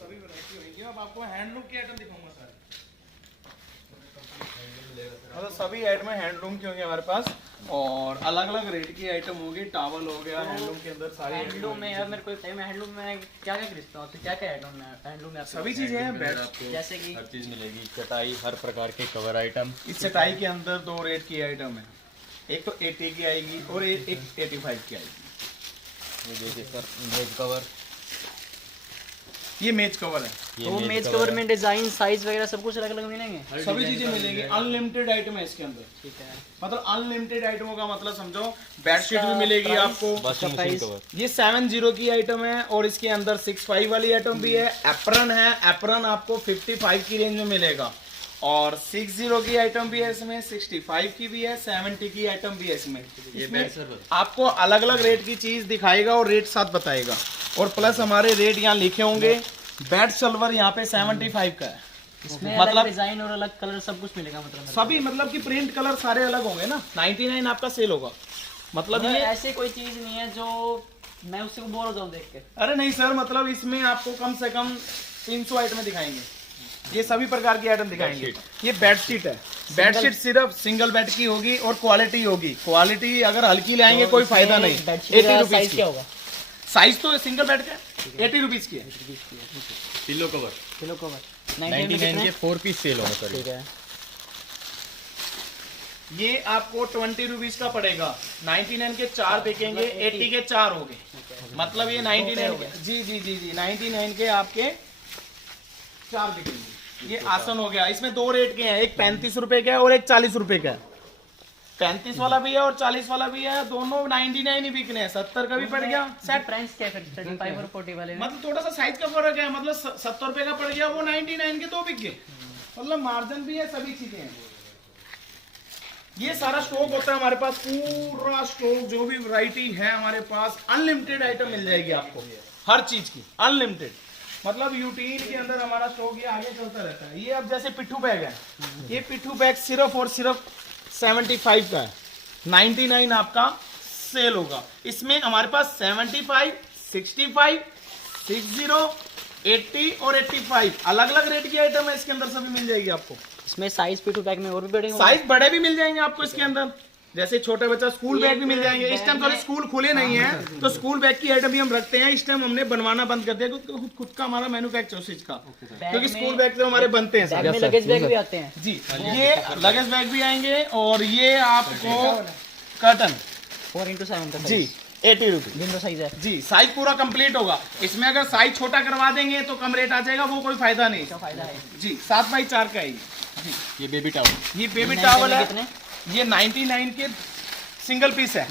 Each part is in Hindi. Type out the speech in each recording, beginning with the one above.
सभी वैरायटी होगी। अब आपको हैंडलूम की आइटम दिखाऊंगा सारे, मतलब सभी आइटम हैंडलूम की होंगी हमारे पास और अलग अलग रेट की आइटम होगी। टॉवल हो गया हैंडलूम के अंदर सारी हैंडलूम में यार मेरे को हैंडलूम में क्या क्या खरीदता हूँ, क्या क्या आइटम है हैंडलूम में? सभी चीजें हैं आपको जैसे कि हर चीज मिलेगी, चटाई, हर प्रकार के कवर आइटम। इस चटाई के अंदर दो रेट की आइटम है, एक तो 80 की आएगी और एक 85 की आएगी। ये देखिए सर, मेज कवर, ये मेज कवर है। तो मेज कवर में डिजाइन साइज वगैरह सब कुछ अलग अलग मिलेंगे, सभी चीजें मिलेंगी। अनलिमिटेड आइटम है इसके अंदर। ठीक है, मतलब अनलिमिटेड आइटमों का मतलब समझो, बेडशीट भी मिलेगी आपको। वॉशिंग मशीन कवर, ये 70 की आइटम है और इसके अंदर 65 वाली आइटम भी है। एप्रन है, एप्रन आपको 55 की रेंज में मिलेगा और 60 की आइटम भी है इसमें, 65 की भी है, 70 की आइटम भी है इसमें। आपको अलग अलग रेट की चीज दिखाएगा और रेट साथ बताएगा और प्लस हमारे रेट यहाँ लिखे होंगे। बेड सिल्वर यहाँ पे 75 का है। इसमें मतलब डिजाइन और अलग कलर सब कुछ मिलेगा, मतलब सभी, मतलब कि प्रिंट कलर सारे अलग होंगे ना। 99 आपका सेल होगा। मतलब ये ऐसे कोई चीज नहीं है जो मैं उससे बोर हो जाऊं देख के। अरे नहीं सर, मतलब इसमें आपको कम से कम 300 आइटम दिखाएंगे। ये सभी प्रकार की आइटम दिखाएंगे। ये बेडशीट है, बेडशीट सिर्फ सिंगल बेड की होगी और क्वालिटी होगी। क्वालिटी अगर हल्की लाएंगे कोई फायदा नहीं। 80 रुपीज क्या होगा? साइज तो सिंगल बेड का 80 रुपीज की है। पिलो कवर, किलो कवर 99 के 4 पीस सेल होगा सर। ठीक है, ये आपको 20 रुपीज का पड़ेगा। 99 के 4 बिकेंगे, 80 के 4 हो गए। मतलब ये 99 के, जी जी जी जी 99 के आपके 4 बिकेंगे। ये आसन हो गया। इसमें दो रेट के हैं, एक 35 रुपए का है और एक 40 रुपए का है। 35 वाला भी है और 40 वाला भी है, दोनों 99 ही बिकने हैं। 70 का भी पड़ गया सेट। प्राइस क्या है 35 और 40 वाले में? मतलब थोड़ा सा साइज का फर्क है। मतलब 70 रुपए का पड़ गया, वो 99 के दो बिक गए। मतलब मार्जिन भी है, सभी चीजें हैं। ये सारा स्टॉक होता है हमारे पास, पूरा स्टॉक जो भी वैरायटी है हमारे पास, अनलिमिटेड आइटम मिल जाएगी आपको हर चीज की, अनलिमिटेड। मतलब यूटीन के अंदर हमारा स्टॉक ये आगे चलता रहता है। ये अब जैसे पिट्ठू बैग है, ये पिट्ठू बैग सिर्फ और सिर्फ 75 का है। 99 आपका सेल होगा। इसमें हमारे पास 75, 65, 60, 80 और 85 अलग अलग रेट की आइटम है। इसके अंदर सभी मिल जाएगी आपको। इसमें साइज पिटू बैग में और भी बड़े होंगे? साइज बड़े भी मिल जाएंगे आपको इसके अंदर। जैसे छोटे बच्चा स्कूल बैग भी मिल जाएंगे। इस टाइम थोड़े स्कूल खुले नहीं है तो स्कूल बैग की आइटम भी हम रखते हैं। इस टाइम हमने बनवाना बंद कर दिया क्योंकि खुद का हमारा मैन्युफैक्चर उस चीज का, क्योंकि स्कूल बैग तो हमारे बनते हैं सर। लगेज बैग भी आते हैं जी, ये लगेज बैग भी आएंगे और ये आपको कर्टन 4x7 का जी 80 रुपीज विंडो साइज है जी। साइज पूरा कंप्लीट होगा। इसमें अगर साइज छोटा करवा देंगे तो कम रेट आ जाएगा, वो कोई फायदा नहीं। क्या फायदा है? जी 7x4 का है जी। ये बेबी टावल, ये बेबी टॉवल है। कितने? ये 99 के सिंगल पीस है।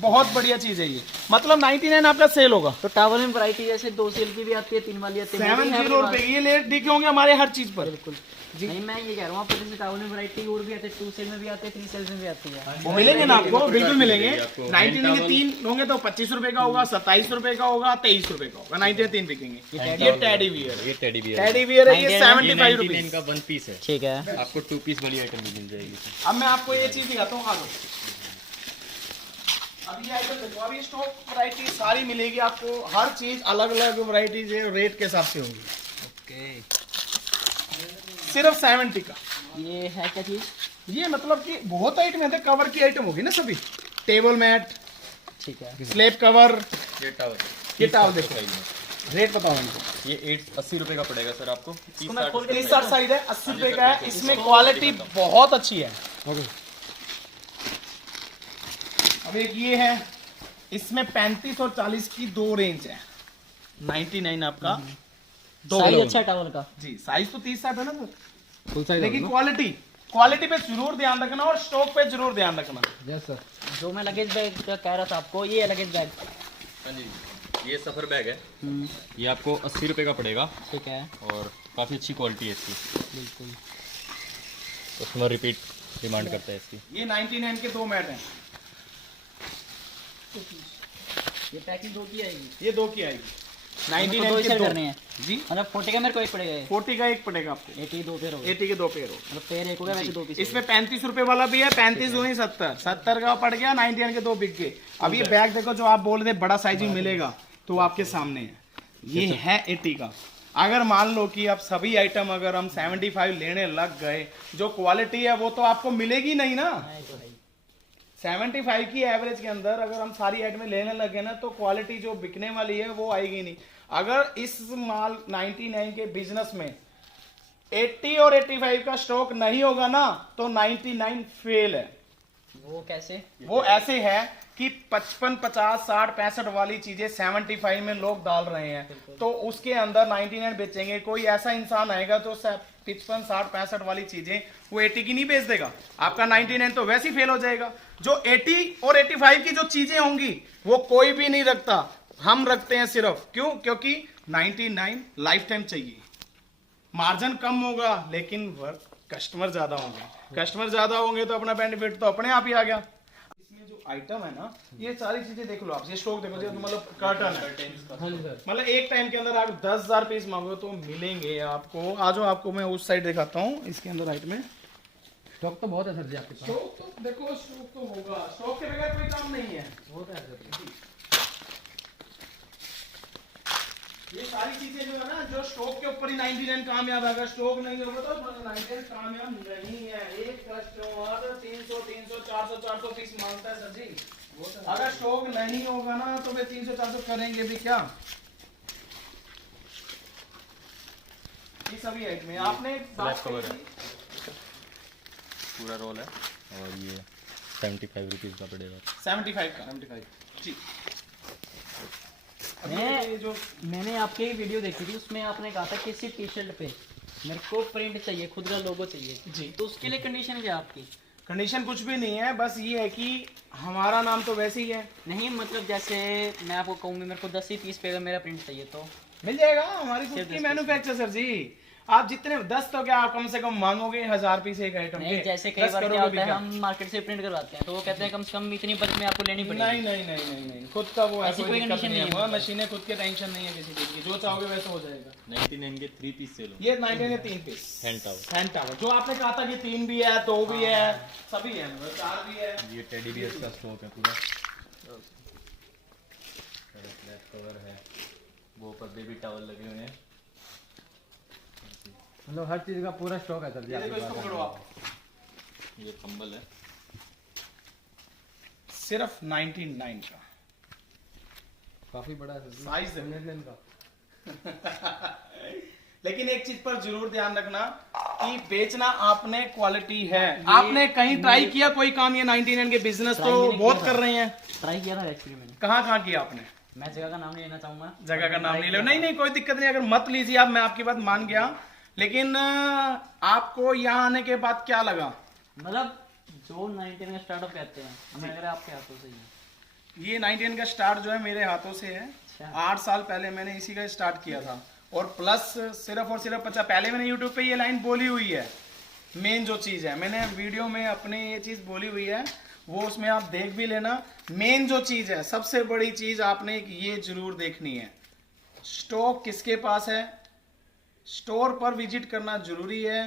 बहुत बढ़िया चीज है ये। मतलब 99 आपका सेल होगा। तो टावल में वैरायटी जैसे 2 सेल की भी आती है, 3 वाली आती है, 70 रुपए ये लेट दिखे होंगे हमारे हर चीज पर। बिल्कुल जी। नहीं मैं ये कह रहा हूँ आपको जैसे टावल में वैरायटी और भी आती है, 2 सेल में भी आती है, 3 सेल में भी आती है। वो मिलेंगे ना आपको, बिल्कुल मिलेंगे। 99 के 3 होंगे तो 25 रुपए का होगा, 27 रुपए का होगा, 23 रुपए का होगा। 93 बिकेंगे। ये टेडी वियर है। ये टेडी बियर, टेडी वियर है, ये 75 रुपीज। 99 का 1 पीस है। ठीक है, आपको 2 पीस वाली आइटम भी मिल जाएगी। अब मैं आपको ये चीज दिखाता हूँ। आगे अब ये आइटम देखो, अभी स्टॉक वैरायटी सारी मिलेगी आपको। हर चीज अलग अलग वैरायटीज रेट के हिसाब से होगी। ओके। सिर्फ 70 का। ये है क्या चीज? ये मतलब कि बहुत आइटम है। कवर की आइटम होगी ना सभी। टेबल मैट, ठीक है, स्लेब कवर, ये टावल, ये टावल देखो। रेट बताओ इनको। ये 80 रुपए का पड़ेगा सर आपको। 30-60 साइज है, 80 रुपए का है। इसमें क्वालिटी बहुत अच्छी है। अब एक ये है, इसमें 35 और 40 की दो रेंज है। 99 आपका दो साइज किलो। अच्छा है टावल का जी साइज तो 30-60 है ना सर, लेकिन क्वालिटी पे जरूर ध्यान रखना और स्टॉक पे जरूर ध्यान रखना। Yes sir. जो मैं लगेज बैग का कह रहा था आपको, ये लगेज बैग। हाँ जी, ये सफर बैग है। ये आपको 80 रुपए का पड़ेगा। ठीक है, और काफ़ी अच्छी क्वालिटी है इसकी। बिल्कुल। कस्टमर रिपीट डिमांड करता है इसकी। ये 99 के दो मैट हैं। ये पैकिंग 2 की आएगी? ये 2 की आएगी। 99 के 2 करने हैं जी। मतलब 40 का मेरे को एक पड़ेगा, 40 का एक पड़ेगा आपको। 80 2 पेयर होगा। 80 के 2 पेयर हो। मतलब पेयर एक होगा, वैसे 2 पीस। इसमें 35 रुपए वाला भी है। 35 वही 70 का पड़ गया। 99 के 2 बिक गए। अब ये बैग देखो, जो आप बोल रहे थे बड़ा साइज में मिलेगा तो आपके सामने है। ये है 80 का। अगर मान लो कि अब सभी आइटम अगर हम 75 लेने लग गए, जो क्वालिटी है वो तो आपको मिलेगी नहीं ना। 75 की एवरेज के अंदर अगर हम सारी आइटमें लेने लगे ना, तो क्वालिटी जो बिकने वाली है वो आएगी नहीं। अगर इस माल 99 के बिजनेस में 80 और 85 का स्टॉक नहीं होगा ना, तो 99 फेल है। वो कैसे? वो ऐसे है कि 55, 50, 60, 65 वाली चीजें 75 में लोग डाल रहे हैं, तो उसके अंदर 99 बेचेंगे। कोई ऐसा इंसान आएगा तो 55, 60, 65 वाली चीजें वो 80 की नहीं बेच देगा, आपका 99 तो वैसे ही फेल हो जाएगा। जो 80 और 85 की जो चीजें होंगी वो कोई भी नहीं रखता, हम रखते हैं सिर्फ। क्यों? क्योंकि 99 लाइफ टाइम चाहिए। मार्जिन कम होगा लेकिन वर्क कस्टमर ज्यादा होंगे, कस्टमर ज्यादा होंगे तो अपना बेनिफिट तो अपने आप ही आ गया। इसमें जो आइटम है ना, ये सारी चीजें देख लो आप, ये स्टॉक देखो, ये मतलब कर्टन है, मतलब एक टाइम के अंदर आप 10,000 पीस मांगो तो मिलेंगे आपको। आज आपको मैं उस साइड दिखाता हूँ, इसके अंदर आइटम में स्टॉक तो बहुत है सर जी आपके पास। स्टॉक तो देखो, स्टॉक तो होगा, स्टॉक के बगैर कोई काम नहीं है। वो तो है सर। ये सारी चीजें जो है ना, जो स्टॉक के ऊपर ही 99 कामयाब है। अगर स्टॉक नहीं होगा तो 99 कामयाब नहीं है। एक कस्टमर 300, 300, 400, 400 पीस मांगता है सर जी। अगर स्टॉक नहीं होगा ना तो वे 300, 400 करेंगे भी क्या? ये सभी आइटम में आपने ब्लैक कवर है, पूरा रोल है, और ये 75 रुपीज़ का पड़ेगा। 75 का 75 जी। मैंने आपकी एक वीडियो देखी थी, उसमें आपने कहा था किसी टी शर्ट पे मेरे को प्रिंट चाहिए, खुद का लोगो चाहिए जी। तो उसके लिए कंडीशन क्या है आपकी? कंडीशन कुछ भी नहीं है, बस ये है कि हमारा नाम तो वैसे ही है। नहीं मतलब जैसे मैं आपको कहूँगी मेरे को 10 ही पीस पे अगर मेरा प्रिंट चाहिए तो मिल जाएगा, हमारी खुद की मैन्युफैक्चर सर जी। आप जितने 10 तो क्या आप कम से कम मांगोगे 1000 पीस एक आइटम नहीं, के। जैसे कई 10 बार क्या करोगे होता है भी हम मार्केट से प्रिंट करवाते हैं तो वो कहते हैं कम से कम इतनी बल्क में आपको लेनी पड़ेगी। नहीं नहीं नहीं नहीं नहीं, खुद का वो है, ऐसी कोई कोई दिक्कत condition नहीं है। नहीं है। मशीनें खुद के, टेंशन नहीं है किसी चीज की, जो चाहोगे वैसे हो जाएगा। 99 के 3 पीस से लो। ये 99 के 3 piece hand towel, hand towel, जो आपने कहा था कि 3 भी है, 2 भी है, सभी है, 4 भी है। ये टेडी बियर का स्टॉक है पूरा। ब्लैक कवर है, वो पर बेबी टॉवल लगे हुए हैं। मतलब हर चीज का पूरा स्टॉक है सर जी ये देखो, इसको पकड़ो आप, ये कंबल है, सिर्फ 99 का। काफी बड़ा है साइज है का। लेकिन एक चीज पर जरूर ध्यान रखना कि बेचना आपने क्वालिटी है। आपने कहीं ट्राई किया कोई काम? ये 99 के बिजनेस तो बहुत कर रहे हैं। ट्राई किया था एक्चुअली मैंने। कहाँ किया आपने? मैं जगह का नाम नहीं लेना चाहूंगा। जगह का नाम नहीं लो, नहीं नहीं कोई दिक्कत नहीं, अगर मत लीजिए आप, मैं आपकी बात मान गया। लेकिन आपको यहाँ आने के बाद क्या लगा? मतलब जो 99 का स्टार्टअप कहते हैं हमें अगर आपके हाथों से ही ये 99 का स्टार्ट जो है मेरे हाथों से है। 8 साल पहले मैंने इसी का स्टार्ट किया था, और प्लस सिर्फ और सिर्फ 50, पहले मैंने यूट्यूब पे ये लाइन बोली हुई है। मेन जो चीज है मैंने वीडियो में अपने ये चीज बोली हुई है, वो उसमें आप देख भी लेना। मेन जो चीज है, सबसे बड़ी चीज आपने ये जरूर देखनी है, स्टॉक किसके पास है। स्टोर पर विजिट करना जरूरी है,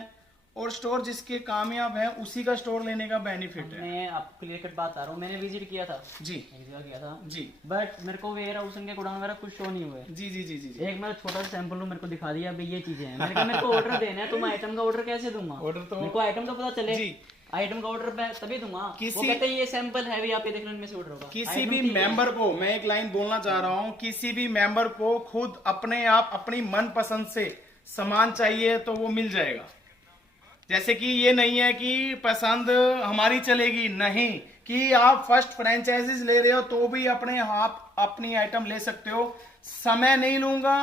और स्टोर जिसके कामयाब है उसी का स्टोर लेने का बेनिफिट है। मैं आपको क्लियर कट बात आ रहा हूँ, मैंने विजिट किया था जी एक जगह किया था जी बट मेरे को वेयर हाउस के गोडाउन वगैरह कुछ शो नहीं हुए। जी जी जी जी, जी। एक मेरा छोटा सा सैंपल मेरे को दिखा दिया भाई ये चीजें हैं, मैंने कहा मेरे को ऑर्डर देना है तो मैं आइटम का ऑर्डर कैसे दूंगा? ऑर्डर तो मेरे को आइटम तो पता चले जी, आइटम का ऑर्डर तभी दूंगा। किसी- वो कहते हैं ये सैंपल है, आप ये देख लो इनमें से ऑर्डर होगा। किसी Item भी ठीक है। मेंबर को मैं एक लाइन बोलना चाह रहा हूं, किसी भी मेंबर को खुद अपने आप अपनी मनपसंद से सामान चाहिए तो वो मिल जाएगा। जैसे कि ये नहीं है कि पसंद हमारी चलेगी, नहीं, कि आप फर्स्ट फ्रेंचाइजीज ले रहे हो तो भी अपने आप अपनी आइटम ले सकते हो। समय नहीं लूंगा,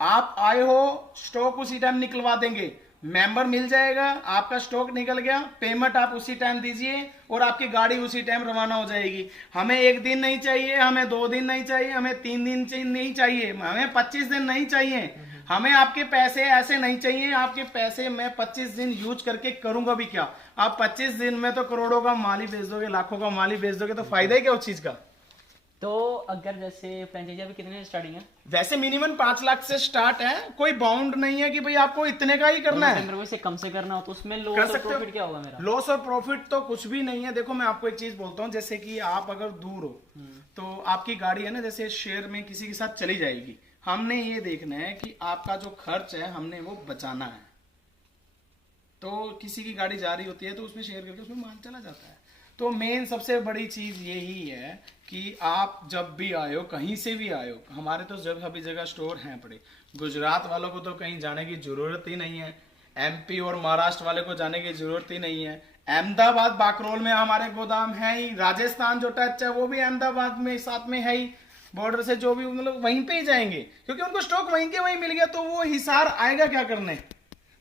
आप आए हो, स्टॉक उसी टाइम निकलवा देंगे, मेंबर मिल जाएगा, आपका स्टॉक निकल गया, पेमेंट आप उसी टाइम दीजिए और आपकी गाड़ी उसी टाइम रवाना हो जाएगी। हमें 1 दिन नहीं चाहिए, हमें 2 दिन नहीं चाहिए, हमें 3 दिन नहीं चाहिए, हमें 25 दिन नहीं चाहिए। हमें आपके पैसे ऐसे नहीं चाहिए, आपके पैसे मैं 25 दिन यूज करके करूंगा भी क्या? आप 25 दिन में तो करोड़ों का माल ही बेच दोगे, लाखों का माल ही बेच दोगे, तो फायदा ही क्या उस चीज का? तो अगर जैसे फ्रेंचाइजी अभी कितने स्टार्टिंग है? वैसे मिनिमम 5 लाख से स्टार्ट है, कोई बाउंड नहीं है कि भाई आपको इतने का ही करना है। मेरे को इसे कम से करना हो तो उसमें कर लॉस और सकते हो। प्रॉफिट क्या होगा मेरा? लॉस और प्रॉफिट तो कुछ भी नहीं है। देखो मैं आपको एक चीज बोलता हूँ, जैसे कि आप अगर दूर हो तो आपकी गाड़ी है ना, जैसे शेयर में किसी के साथ चली जाएगी, हमने ये देखना है कि आपका जो खर्च है हमने वो बचाना है। तो किसी की गाड़ी जा रही होती है तो उसमें शेयर करके उसमें माल चला जाता है। तो मेन सबसे बड़ी चीज यही है कि आप जब भी आए हो, कहीं से भी आए हो, हमारे तो सभी जगह स्टोर हैं पड़े। गुजरात वालों को तो कहीं जाने की जरूरत ही नहीं है, एमपी और महाराष्ट्र वाले को जाने की जरूरत ही नहीं है। अहमदाबाद बाकरोल में हमारे गोदाम है ही, राजस्थान जो टच है वो भी अहमदाबाद में साथ में है ही, बॉर्डर से जो भी मतलब वहीं पे ही जाएंगे क्योंकि उनको स्टॉक वहीं के वहीं मिल गया। तो वो हिसार आएगा क्या करने,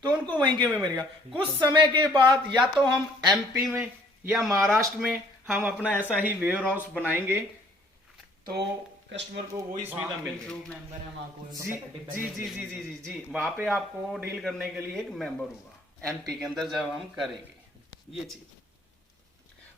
तो उनको वहीं के वहीं मिलेगा। कुछ समय के बाद या तो हम एमपी में या महाराष्ट्र में हम अपना ऐसा ही वेयर हाउस बनाएंगे तो कस्टमर को वही सुविधा मिलेगी। जी वहां पे आपको डील करने के लिए एक मेंबर होगा एमपी के अंदर जब हम करेंगे ये चीज।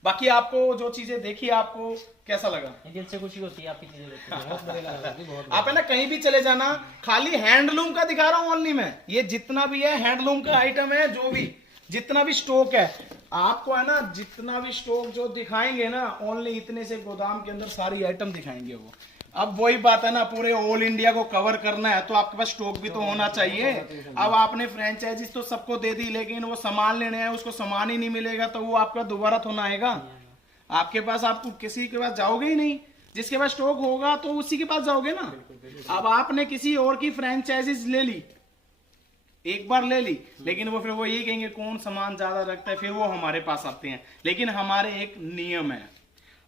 बाकी आपको जो चीजें देखी आपको कैसा लगा? दिल से खुशी होती है आपकी चीजें देख के, बहुत बढ़िया लगा, बहुत आप है ना कहीं भी चले जाना, खाली हैंडलूम का दिखा रहा हूँ ओनली मैं, ये जितना भी है हैंडलूम का आइटम है, जो भी जितना भी स्टॉक है आपको है ना, जितना भी स्टॉक जो दिखाएंगे ना ओनली इतने से गोदाम के अंदर सारी आइटम दिखाएंगे वो। अब वही बात है ना, पूरे ऑल इंडिया को कवर करना है तो आपके पास स्टॉक भी तो होना चाहिए। अब आपने फ्रेंचाइजीज तो सबको दे दी लेकिन वो सामान लेने हैं उसको सामान ही नहीं मिलेगा तो वो आपका दोबारा तो ना आएगा आपके पास। आपको किसी के पास जाओगे ही नहीं, जिसके पास स्टॉक होगा तो उसी के पास जाओगे ना। अब आपने किसी और की फ्रेंचाइजीज ले ली, एक बार ले ली, लेकिन वो फिर वो यही कहेंगे कौन सामान ज्यादा रखता है, फिर वो हमारे पास आते हैं। लेकिन हमारे एक नियम है,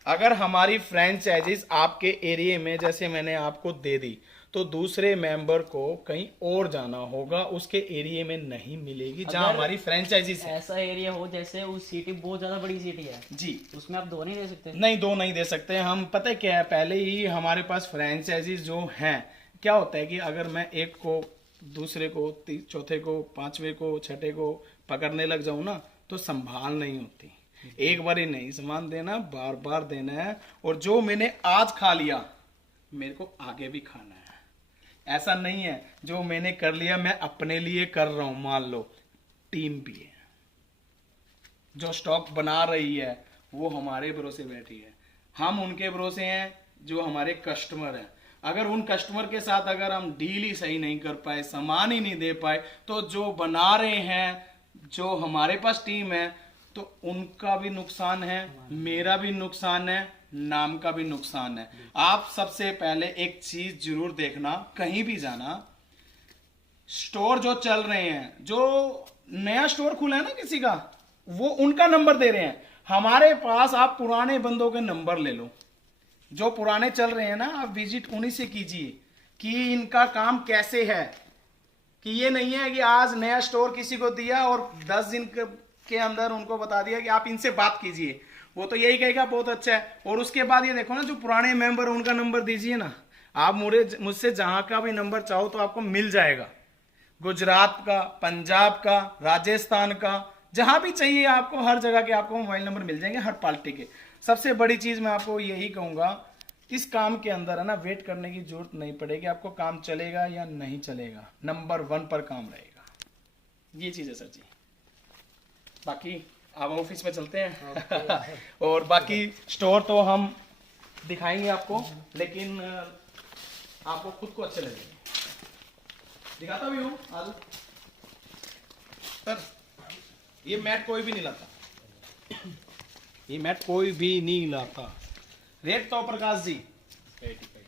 अगर हमारी फ्रेंचाइजीज आपके एरिया में जैसे मैंने आपको दे दी तो दूसरे मेंबर को कहीं और जाना होगा, उसके एरिया में नहीं मिलेगी जहां हमारी फ्रेंचाइजीज है। ऐसा एरिया हो जैसे उस सिटी बहुत ज्यादा बड़ी सिटी है जी, उसमें आप दो नहीं दे सकते। नहीं दो नहीं दे सकते हम। पता है क्या है, पहले ही हमारे पास फ्रेंचाइजीज जो हैं, क्या होता है कि अगर मैं एक को दूसरे को चौथे को पांचवे को छठे को पकड़ने लग जाऊं ना तो संभाल नहीं होती। एक बार ही नहीं सामान देना, बार बार देना है। और जो मैंने आज खा लिया मेरे को आगे भी खाना है, ऐसा नहीं है जो मैंने कर लिया मैं अपने लिए कर रहा हूं। मान लो टीम भी है जो स्टॉक बना रही है वो हमारे भरोसे बैठी है, हम उनके भरोसे हैं जो हमारे कस्टमर हैं। अगर उन कस्टमर के साथ अगर हम डील ही सही नहीं कर पाए, सामान ही नहीं दे पाए, तो जो बना रहे हैं जो हमारे पास टीम है तो उनका भी नुकसान है, मेरा भी नुकसान है, नाम का भी नुकसान है। आप सबसे पहले एक चीज जरूर देखना, कहीं भी जाना, स्टोर जो चल रहे हैं, जो नया स्टोर खुला है ना किसी का, वो उनका नंबर दे रहे हैं। हमारे पास आप पुराने बंदों के नंबर ले लो, जो पुराने चल रहे हैं ना, आप विजिट उन्हीं से कीजिए कि इनका काम कैसे है। कि ये नहीं है कि आज नया स्टोर किसी को दिया और 10 दिन के अंदर उनको बता दिया कि आप इनसे बात कीजिए, वो तो यही कहेगा बहुत अच्छा है। और उसके बाद ये देखो ना, जो पुराने मेंबर उनका नंबर दीजिए ना, आप मुझसे जहां का भी नंबर चाहो तो आपको मिल जाएगा, गुजरात का, पंजाब का, राजस्थान का, जहां भी चाहिए आपको, हर जगह के आपको मोबाइल नंबर मिल जाएंगे हर पार्टी के। सबसे बड़ी चीज मैं आपको यही कहूंगा, इस काम के अंदर है ना वेट करने की जरूरत नहीं पड़ेगी, आपको काम चलेगा या नहीं चलेगा, नंबर 1 पर काम रहेगा। ये चीज है सर जी। बाकी आप ऑफिस में चलते हैं और बाकी स्टोर तो हम दिखाएंगे आपको, लेकिन आपको खुद को अच्छे लगेंगे। दिखाता भी हूँ आज सर, ये मैट कोई भी नहीं लाता, ये मैट कोई भी नहीं लाता। रेट तो प्रकाश जी 85।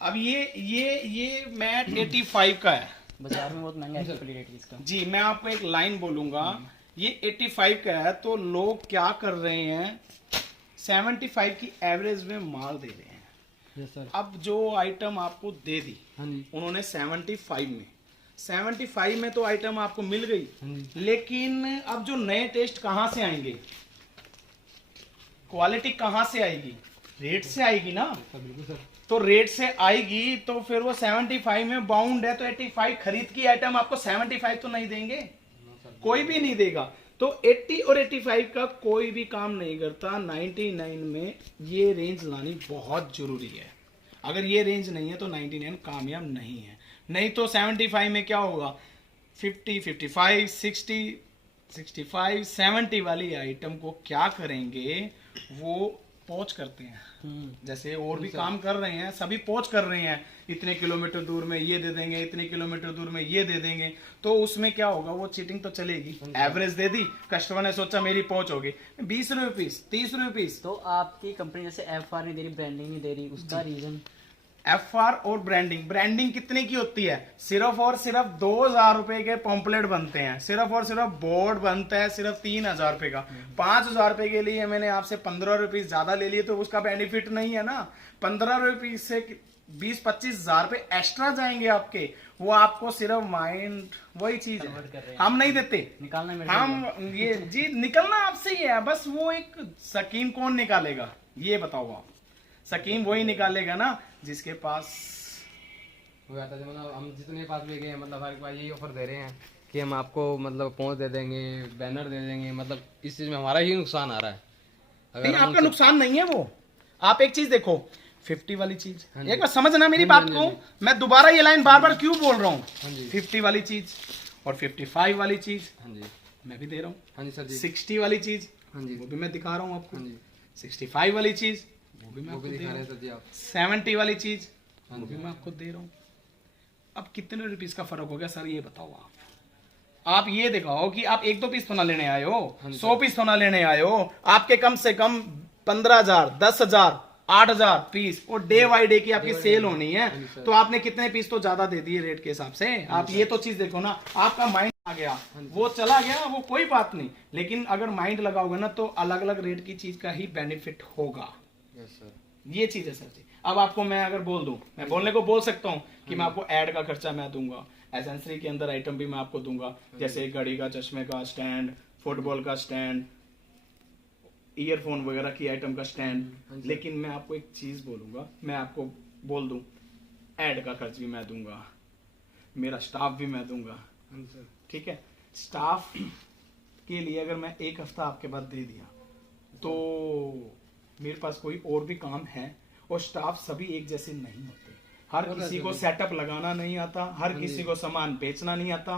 अब ये मैट 85 का है, बाजार में बहुत महंगा है रेट इसका। जी मैं आपको एक लाइन बोलूंगा, ये 85 का है तो लोग क्या कर रहे हैं 75 की एवरेज में माल दे रहे हैं। yes, sir. अब जो आइटम आपको दे दी उन्होंने 75 में तो आइटम आपको मिल गई, लेकिन अब जो नए टेस्ट कहां से आएंगे, क्वालिटी कहां से आएगी, रेट से आएगी ना। तो रेट से आएगी तो फिर वो 75 में बाउंड है, तो 85 खरीद की आइटम आपको 75 तो नहीं देंगे, कोई भी नहीं देगा। तो 80 और 85 का कोई भी काम नहीं करता। 99 में ये रेंज लानी बहुत जरूरी है, अगर ये रेंज नहीं है तो 99 कामयाब नहीं है। नहीं तो 75 में क्या होगा, 50, 55, 60, 65, 70 वाली आइटम को क्या करेंगे, वो पहुंच करते हैं, जैसे और भी काम कर रहे हैं, सभी पहुंच कर रहे हैं, इतने किलोमीटर दूर में ये दे देंगे, इतने किलोमीटर दूर में ये दे देंगे, तो उसमें क्या होगा, वो चीटिंग तो चलेगी। एवरेज दे दी, कस्टमर ने सोचा मेरी पहुंच होगी 20 रुपए पीस, 30 रुपए पीस। तो आपकी कंपनी जैसे FR नहीं दे रही, ब्रांडिंग नहीं दे रही, उसका रीजन? FR और ब्रांडिंग कितने की होती है? सिर्फ और सिर्फ 2000 रुपए के पॉम्पलेट बनते हैं, सिर्फ और सिर्फ बोर्ड बनता है सिर्फ 3000 रुपए का। 5000 रुपए के लिए मैंने आपसे 15 रुपए ज्यादा ले लिए, तो उसका बेनिफिट नहीं है ना। 15 रुपए से 20-25 हजार रुपए एक्स्ट्रा जाएंगे आपके, वो आपको सिर्फ माइंड, वही चीज है, हम नहीं देते। निकालना हम ये जी निकलना आपसे ही है, बस वो एक स्कीम कौन निकालेगा ये बताओ आप? स्कीम वही निकालेगा ना जिसके पास हो जाता है। मतलब हम जितने पास भी गए, मतलब हर बार यही ऑफर दे रहे हैं कि हम आपको मतलब पहुंच दे देंगे, बैनर दे देंगे, मतलब इस चीज में हमारा ही नुकसान आ रहा है। नहीं, आपका नुकसान नहीं है वो। आप एक चीज देखो, 50 वाली चीज, एक बार समझना मेरी बात को, मैं दोबारा ये लाइन बार बार क्यों बोल रहा हूँ। 50 वाली चीज और 55 वाली चीज मैं भी दे रहा हूँ। हाँ जी सर जी। 60 वाली चीज वो भी मैं दिखा रहा हूँ आपको। 65 वाली चीज वो भी मैं आपको दे रहा हूँ। 70 वाली चीज वो भी मैं आपको दे रहा हूँ। अब कितने रुपीस का फर्क हो गया सर, ये बताओ आप ये दिखाओ कि आप 1-2 पीस तो ना लेने आए हो, 100 पीस तो ना लेने आए हो। आपके कम से कम 15,000, 10,000, 8,000 पीस और डे बाई डे की आपकी सेल होनी है, तो आपने कितने पीस तो ज्यादा दे दिए रेट के हिसाब से। आप ये तो चीज देखो ना, आपका माइंड आ गया, वो चला गया, वो कोई बात नहीं, लेकिन अगर माइंड लगाओगे ना तो अलग अलग रेट की चीज का ही बेनिफिट होगा। ये चीज है सर जी। अब आपको मैं अगर बोल दूं, मैं बोलने को बोल सकता हूँ कि मैं आपको ऐड का खर्चा मैं दूंगा, एसेंसरी के अंदर आइटम भी मैं आपको दूंगा, जैसे घड़ी का, चश्मे का स्टैंड, फुटबॉल का स्टैंड, ईयरफोन वगैरह की आइटम का स्टैंड, लेकिन मैं आपको एक चीज बोलूंगा, मैं आपको बोल दूं, ऐड का खर्च भी मैं दूंगा, मेरा स्टाफ भी मैं दूंगा, ठीक है। स्टाफ के लिए अगर मैं 1 हफ्ता आपके बाद दे दिया तो मेरे पास कोई और भी काम है, और स्टाफ सभी एक जैसे नहीं होते, हर किसी को सेटअप लगाना नहीं आता, हर किसी को सामान बेचना नहीं आता।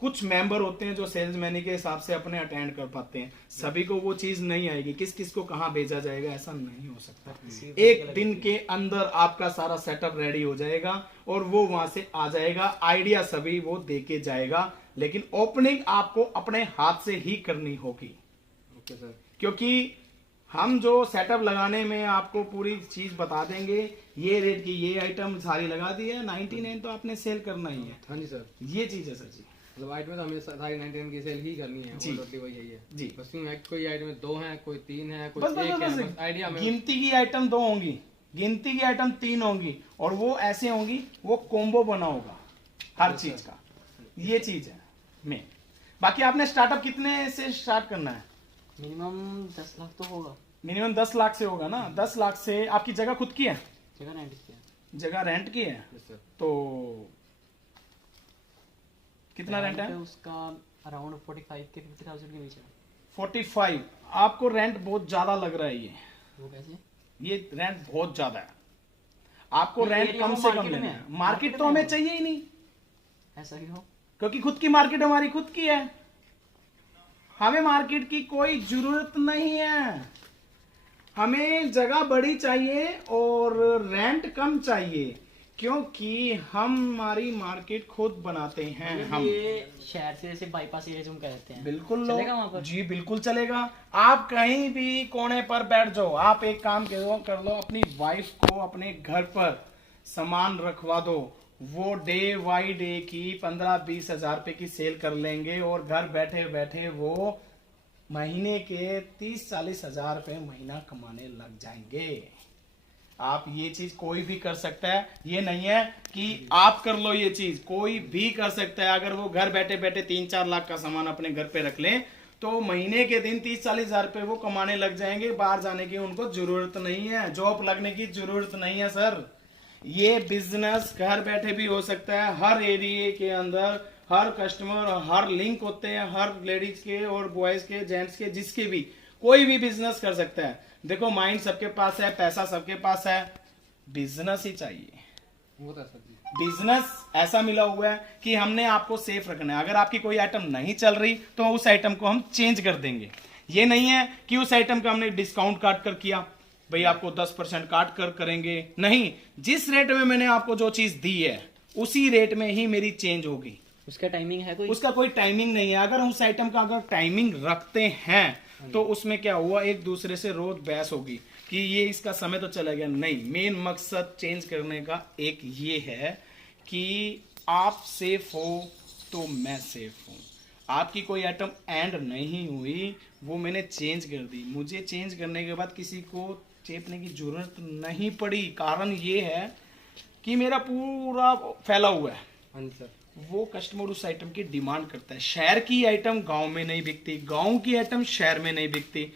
कुछ मेंबर होते हैं जो सेल्समैन के हिसाब से अपने अटेंड कर पाते हैं, सभी को वो चीज नहीं आएगी। किस किस को कहाँ भेजा जाएगा ऐसा नहीं हो सकता। एक दिन के अंदर आपका सारा सेटअप रेडी हो जाएगा और वो वहां से आ जाएगा, आइडिया सभी वो दे के जाएगा, लेकिन ओपनिंग आपको अपने हाथ से ही करनी होगी। क्योंकि हम जो सेटअप लगाने में आपको पूरी चीज बता देंगे, ये रेट की ये आइटम सारी लगा दी है, 99 तो आपने सेल करना ही है। हाँ जी सर, ये चीज है सर जी। मतलब आइटम तो हमें सारी 99 की सेल ही करनी है जी। वही है जी। बस यूं है, कोई आइटम में 2 हैं, कोई 3 है, कोई बस 1 है, बस बस आइडिया में गिनती की आइटम 2 होंगी, गिनती की आइटम 3 होंगी, और वो ऐसे होंगी, वो कॉम्बो बना होगा हर चीज का। ये चीज है में। बाकी आपने स्टार्टअप कितने से स्टार्ट करना है? मिनिमम 10 लाख तो होगा। मिनिमम 10 लाख से होगा ना। 10 लाख से आपकी जगह खुद की है? जगह रेंट की है। जगह रेंट की है, तो कितना रेंट है? उसका अराउंड 45 के 50,000 के बीच है। 45? आपको रेंट बहुत ज्यादा लग रहा है। वो कैसे? ये रेंट बहुत ज्यादा है, आपको नहीं, रेंट एरिया कम वो से कम मार्केट लेना में है। है। मार्केट तो हमें चाहिए ही नहीं, ऐसा क्यों? क्योंकि खुद की मार्केट हमारी खुद की है, हमें मार्केट की कोई जरूरत नहीं है। हमें जगह बड़ी चाहिए और रेंट कम चाहिए, क्योंकि हमारी मार्केट खुद बनाते हैं हम। ये शहर से जैसे बाईपास एरिया हम कहते हैं, बिल्कुल चलेगा वहाँ पर? जी बिल्कुल चलेगा। आप कहीं भी कोने पर बैठ जाओ, आप एक काम कर लो, अपनी वाइफ को अपने घर पर सामान रखवा दो, वो डे बाई डे की 15-20 हजार रुपए की सेल कर लेंगे, और घर बैठे बैठे वो महीने के 30-40 हजार रुपए महीना कमाने लग जाएंगे। आप ये चीज कोई भी कर सकता है, ये नहीं है कि आप कर लो, ये चीज कोई भी कर सकता है। अगर वो घर बैठे बैठे 3-4 लाख का सामान अपने घर पे रख लें तो महीने के दिन 30-40 हजार रुपए वो कमाने लग जाएंगे। बाहर जाने की उनको जरूरत नहीं है, जॉब लगने की जरूरत नहीं है सर। ये बिजनेस घर बैठे भी हो सकता है। हर एरिया के अंदर हर कस्टमर, हर लिंक होते हैं, हर लेडीज के और बॉयज के, जेंट्स के, जिसके भी कोई भी बिजनेस कर सकता है। देखो माइंड सबके पास है, पैसा सबके पास है, बिजनेस ही चाहिए। वो तो सर जी, बिजनेस ऐसा मिला हुआ है कि हमने आपको सेफ रखना है। अगर आपकी कोई आइटम नहीं चल रही तो उस आइटम को हम चेंज कर देंगे। ये नहीं है कि उस आइटम का हमने डिस्काउंट काट कर किया, भाई आपको 10% काट कर करेंगे, नहीं, जिस रेट में मैंने आपको जो चीज दी है उसी रेट में ही मेरी चेंज होगी। उसका टाइमिंग है कोई? उसका कोई टाइमिंग नहीं है। अगर उस आइटम का अगर टाइमिंग रखते हैं तो उसमें क्या हुआ, एक दूसरे से रोज बहस होगी कि ये इसका समय तो चला गया। नहीं, मेन मकसद चेंज करने का एक ये है कि आप सेफ हो तो मैं सेफ हूं। आपकी कोई आइटम एंड नहीं हुई, वो मैंने चेंज कर दी, मुझे चेंज करने के बाद किसी को चेपने की जरूरत नहीं पड़ी। कारण ये है कि मेरा पूरा फैला हुआ है। हाँ जी सर। वो कस्टमर उस आइटम की डिमांड करता है। शहर की आइटम गांव में नहीं बिकती, गांव की आइटम शहर में नहीं बिकती।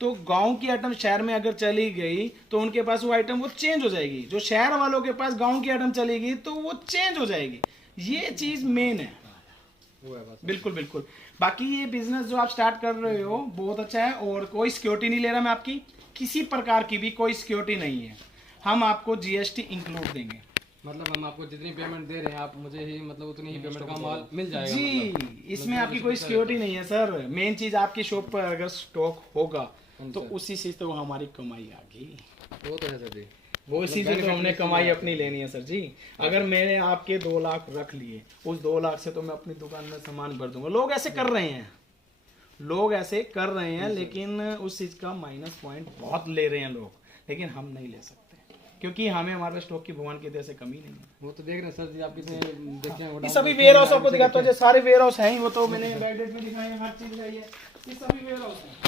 तो गांव की आइटम शहर में अगर चली गई तो उनके पास वो आइटम वो चेंज हो जाएगी, जो शहर वालों के पास गांव की आइटम चली गई तो वो चेंज हो जाएगी। ये चीज मेन है। वो है बस। बिल्कुल बिल्कुल। बाकी ये बिजनेस जो आप स्टार्ट कर रहे हो बहुत अच्छा है, और कोई सिक्योरिटी नहीं ले रहा मैं आपकी, किसी प्रकार की भी कोई सिक्योरिटी नहीं है। हम आपको जीएसटी इंक्लूड देंगे। मतलब हम आपको जितनी पेमेंट दे रहे हैं आप मुझे ही मतलब उतनी ही पेमेंट का माल मिल जाएगा। जी, मतलब इसमें आपकी कोई सिक्योरिटी नहीं है सर। मेन चीज आपकी शॉप पर अगर स्टॉक होगा तो उसी से तो हमारी कमाई आ गई, वो तो है सर जी। वो इसी से तो हमने कमाई अपनी लेनी है सर जी। अगर मैंने आपके 2 लाख रख लिए, उस 2 लाख से तो मैं अपनी दुकान में सामान भर दूंगा। लोग ऐसे कर रहे हैं, लोग ऐसे कर रहे हैं, लेकिन उस चीज का माइनस पॉइंट बहुत ले रहे हैं लोग, लेकिन हम नहीं ले सकते क्योंकि हमें हमारे स्टॉक की भगवान की दया से कमी नहीं है। वो तो देख रहे हैं सर जी, आप कितने देखते हैं। ये सभी वेयर हाउस आपको दिखाता हूँ, जो सारे वेयर हाउस हैं वो तो मैंने बैकडेट में दिखाए हैं, हर चीज है ये सभी वेयर हाउस हैं।